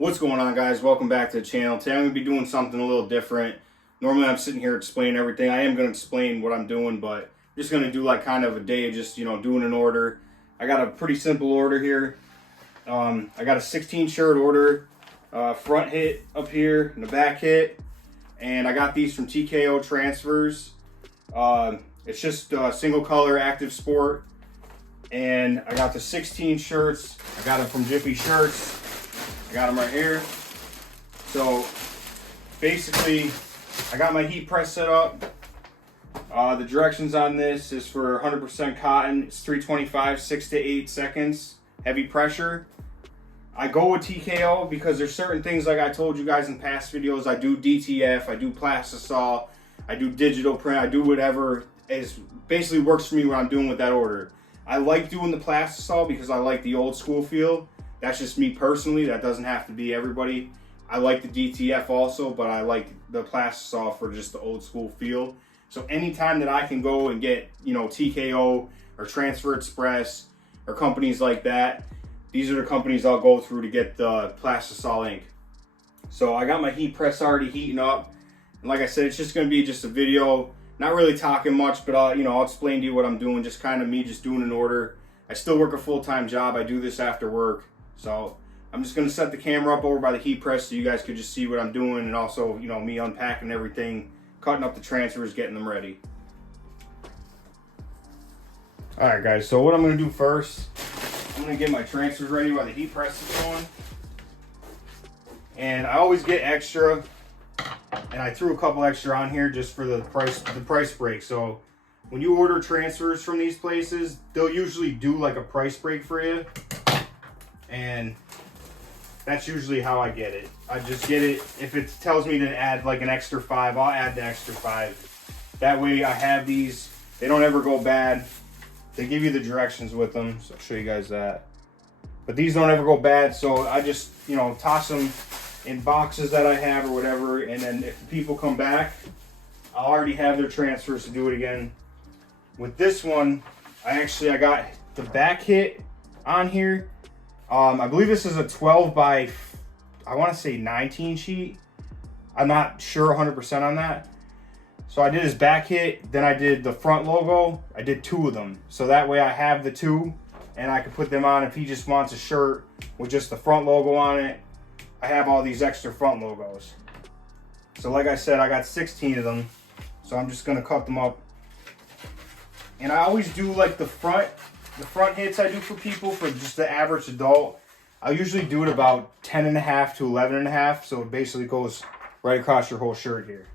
What's going on, guys? Welcome back to the channel. Today I'm going to be doing something a little different. Normally I'm sitting here explaining everything. I am going to explain what I'm doing, but I'm just going to do like kind of a day of just, doing an order. I got a pretty simple order here. I got a 16 shirt order, front hit up here and the back hit. And I got these from TKO Transfers. It's just single color active sport. And I got the 16 shirts. I got them from Jiffy Shirts. I got them right here. So basically, I got my heat press set up. The directions on this is for 100% cotton. It's 325, 6 to 8 seconds, heavy pressure. I go with TKO because there's certain things, like I told you guys in past videos. I do DTF, I do plastisol, I do digital print, I do whatever is basically works for me what I'm doing with that order. I like doing the plastisol because I like the old school feel. That's just me personally. That doesn't have to be everybody. I like the DTF also, but I like the plastisol for just the old school feel. So anytime that I can go and get, TKO or Transfer Express or companies like that, these are the companies I'll go through to get the plastisol ink. So I got my heat press already heating up. And like I said, it's just going to be just a video, not really talking much, but I'll explain to you what I'm doing, just kind of me just doing an order. I still work a full-time job. I do this after work. So I'm just going to set the camera up over by the heat press so you guys could just see what I'm doing, and also, me unpacking everything, cutting up the transfers, getting them ready. Alright guys, so what I'm going to do first, I'm going to get my transfers ready while the heat press is going. And I always get extra, and I threw a couple extra on here just for the price break. So when you order transfers from these places, they'll usually do like a price break for you. And that's usually how I get it. I just get it, if it tells me to add like an extra 5, I'll add the extra 5. That way I have these, they don't ever go bad. They give you the directions with them, so I'll show you guys that. But these don't ever go bad, so I just, toss them in boxes that I have or whatever, and then if the people come back, I'll already have their transfers to do it again. With this one, I got the back hit on here. I believe this is a 12 by, I want to say 19 sheet. I'm not sure 100% on that. So I did his back hit, then I did the front logo. I did 2 of them. So that way I have the 2 and I can put them on if he just wants a shirt with just the front logo on it. I have all these extra front logos. So like I said, I got 16 of them. So I'm just going to cut them up. And I always do like the front hits I do for people, for just the average adult. I usually do it about 10.5 to 11.5, so it basically goes right across your whole shirt here.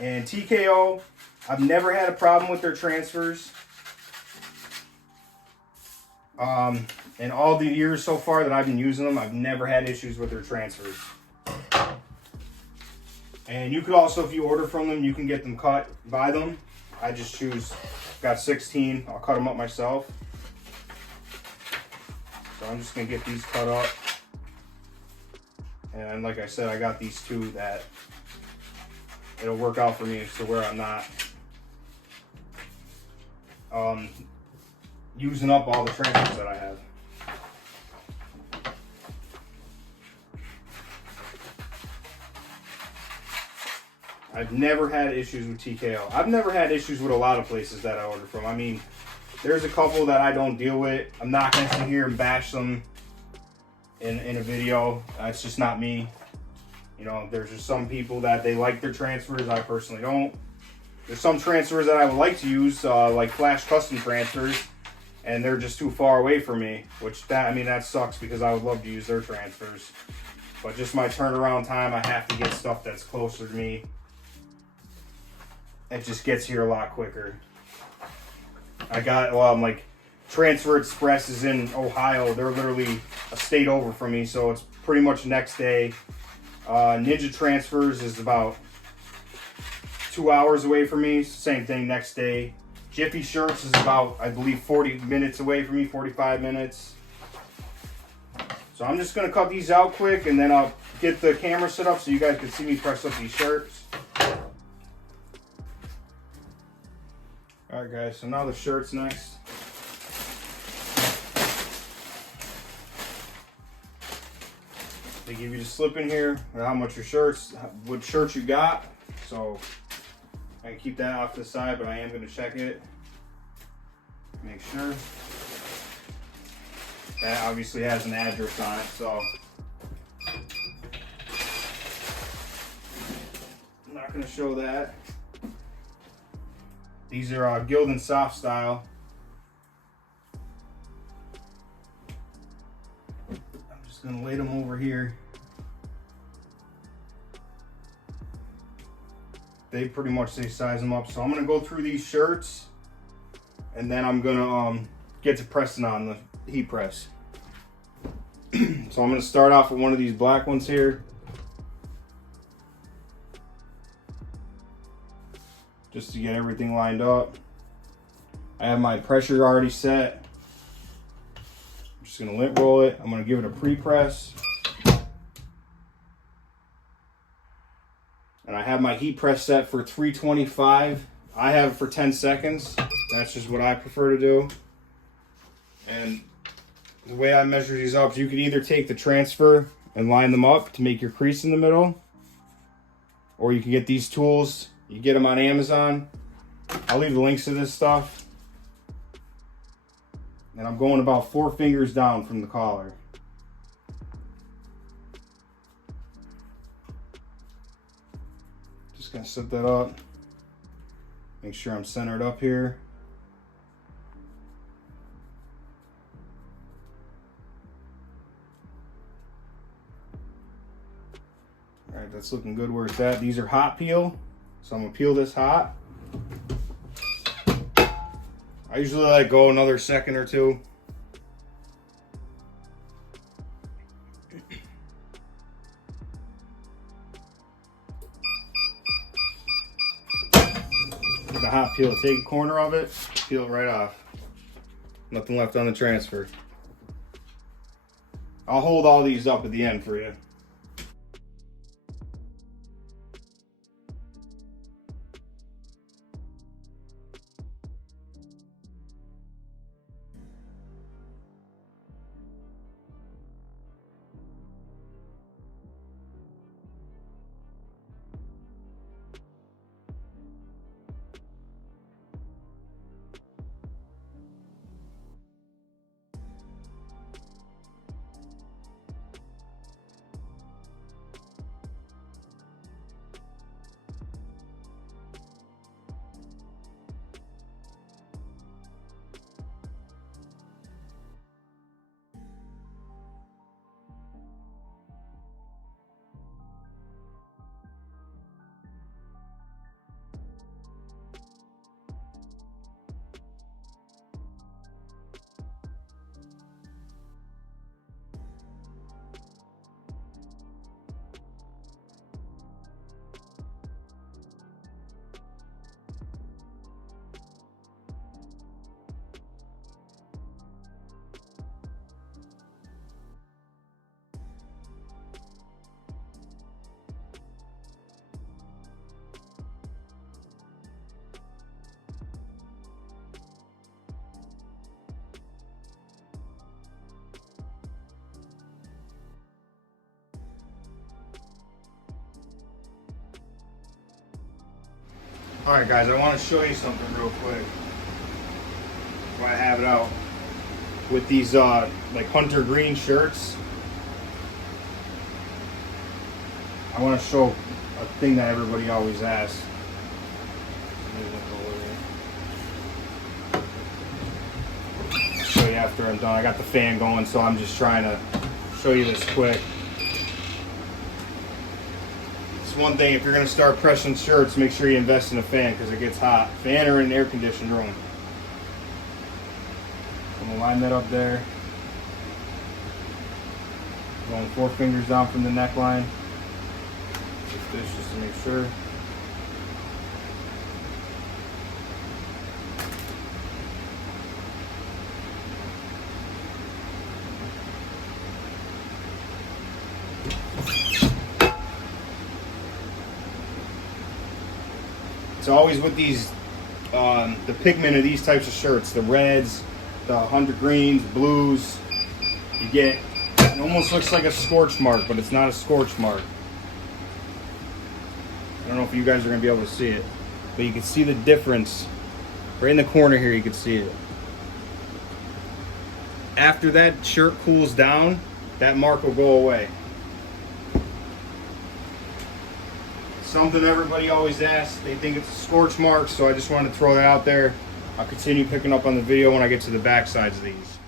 And TKO, I've never had a problem with their transfers. In all the years so far that I've been using them, I've never had issues with their transfers. And you could also, if you order from them, you can get them cut by them. I just got 16. I'll cut them up myself. So I'm just going to get these cut up. And like I said, I got these 2 that it'll work out for me to where I'm not using up all the transfers that I have. I've never had issues with TKO. I've never had issues with a lot of places that I order from. I mean, there's a couple that I don't deal with. I'm not going to sit here and bash them in a video. It's just not me. There's just some people that they like their transfers. I personally don't. There's some transfers that I would like to use, like Flash Custom transfers, and they're just too far away from me, that sucks because I would love to use their transfers. But just my turnaround time, I have to get stuff that's closer to me. It just gets here a lot quicker. Like Transfer Express is in Ohio. They're literally a state over from me, so it's pretty much next day. Ninja Transfers is about 2 hours away from me. Same thing, next day. Jiffy Shirts is about, I believe, 40 minutes away from me, 45 minutes. So I'm just going to cut these out quick, and then I'll get the camera set up so you guys can see me press up these shirts. Alright guys, so now the shirts next. They give you the slip in here, or how much your shirts, what shirts you got. So I can keep that off to the side, but I am going to check it. Make sure. That obviously has an address on it, so I'm not going to show that. These are Gildan Soft Style. I'm just going to lay them over here. They pretty much say size them up. So I'm going to go through these shirts, and then I'm going to get to pressing on the heat press. So I'm going to start off with one of these black ones here. Just to get everything lined up. I have my pressure already set. I'm just going to lint roll it. I'm going to give it a pre-press. And I have my heat press set for 325. I have it for 10 seconds. That's just what I prefer to do. And the way I measure these up, you can either take the transfer and line them up to make your crease in the middle, or you can get these tools. You get them on Amazon. I'll leave the links to this stuff. And I'm going about 4 fingers down from the collar. Just gonna set that up. Make sure I'm centered up here. All right, that's looking good where it's at. These are hot peel. So I'm gonna peel this hot. I usually let it go another second or two. Get the hot peel, take a corner of it, peel it right off. Nothing left on the transfer. I'll hold all these up at the end for you. Alright guys, I want to show you something real quick. Why I have it out. With these like hunter green shirts. I want to show a thing that everybody always asks. I'll show you after I'm done. I got the fan going, so I'm just trying to show you this quick. One thing, if you're going to start pressing shirts, make sure you invest in a fan because it gets hot. Fan or an air conditioned room. I'm going to line that up there. Going 4 fingers down from the neckline. Just to make sure. It's always with these, the pigment of these types of shirts, the reds, the hunter greens, blues, you get It almost looks like a scorch mark, but it's not a scorch mark. I don't know if you guys are going to be able to see it, but you can see the difference. Right in the corner here, you can see it. After that shirt cools down, that mark will go away. Something everybody always asks, they think it's a scorch mark, so I just wanted to throw that out there. I'll continue picking up on the video when I get to the back sides of these.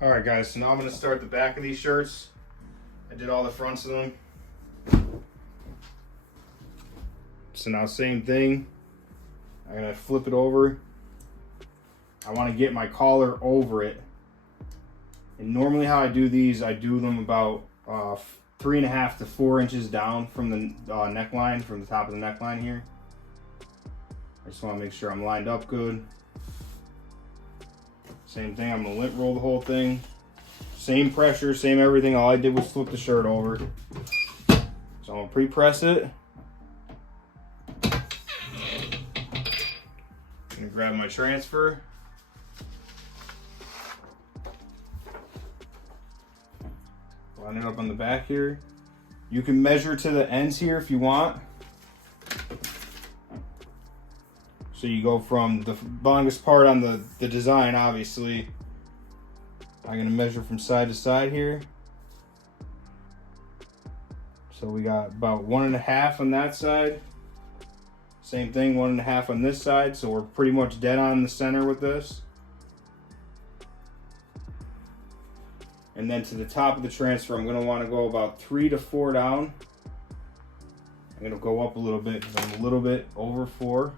Alright guys, so now I'm going to start the back of these shirts. I did all the fronts of them. So now same thing. I'm going to flip it over. I want to get my collar over it. And normally how I do these, I do them about 3.5 to 4 inches down from the neckline, from the top of the neckline here. I just want to make sure I'm lined up good. Same thing, I'm going to lint roll the whole thing. Same pressure, same everything. All I did was flip the shirt over. So I'm going to pre-press it. I'm going to grab my transfer. Line it up on the back here. You can measure to the ends here if you want. So you go from the longest part on the design, obviously. I'm gonna measure from side to side here. So we got about 1.5 on that side. Same thing, 1.5 on this side. So we're pretty much dead on the center with this. And then to the top of the transfer, I'm gonna wanna go about 3 to 4 down. I'm gonna go up a little bit because I'm a little bit over 4.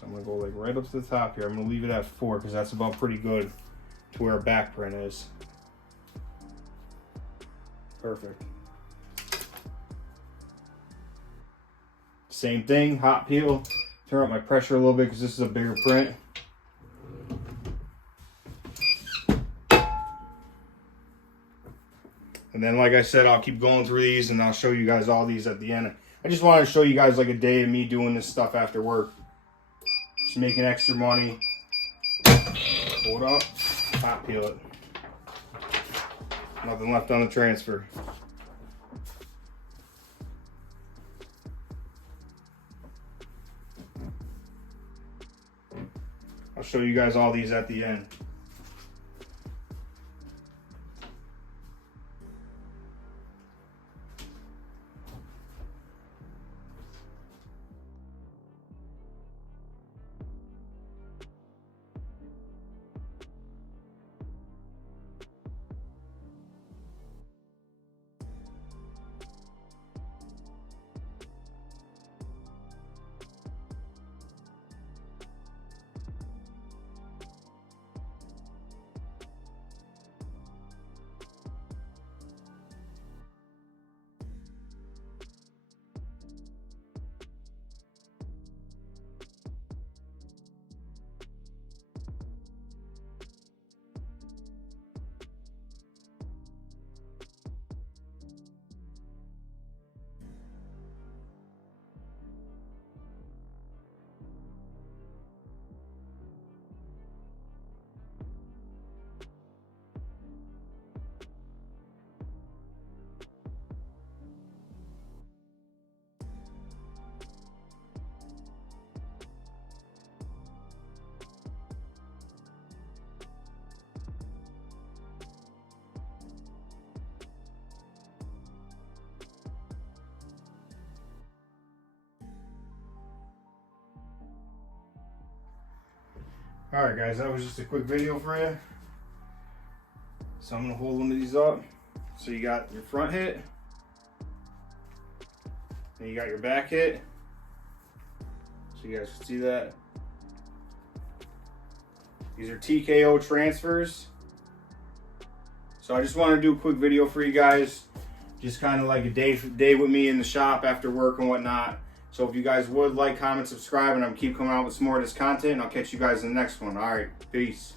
So I'm gonna go like right up to the top here. I'm gonna leave it at 4 because that's about pretty good to where our back print is. Perfect. Same thing, hot peel. Turn up my pressure a little bit because this is a bigger print. And then, like I said, I'll keep going through these and I'll show you guys all these at the end. I just wanted to show you guys like a day of me doing this stuff after work. Just making extra money. Pull it up, hot peel it. Nothing left on the transfer. I'll show you guys all these at the end. Alright guys, that was just a quick video for you. So I'm going to hold one of these up. So you got your front hit. And you got your back hit. So you guys can see that. These are TKO transfers. So I just want to do a quick video for you guys. Just kind of like a day with me in the shop after work and whatnot. So if you guys would like, comment, subscribe, and I'm keep coming out with some more of this content, and I'll catch you guys in the next one. All right, peace.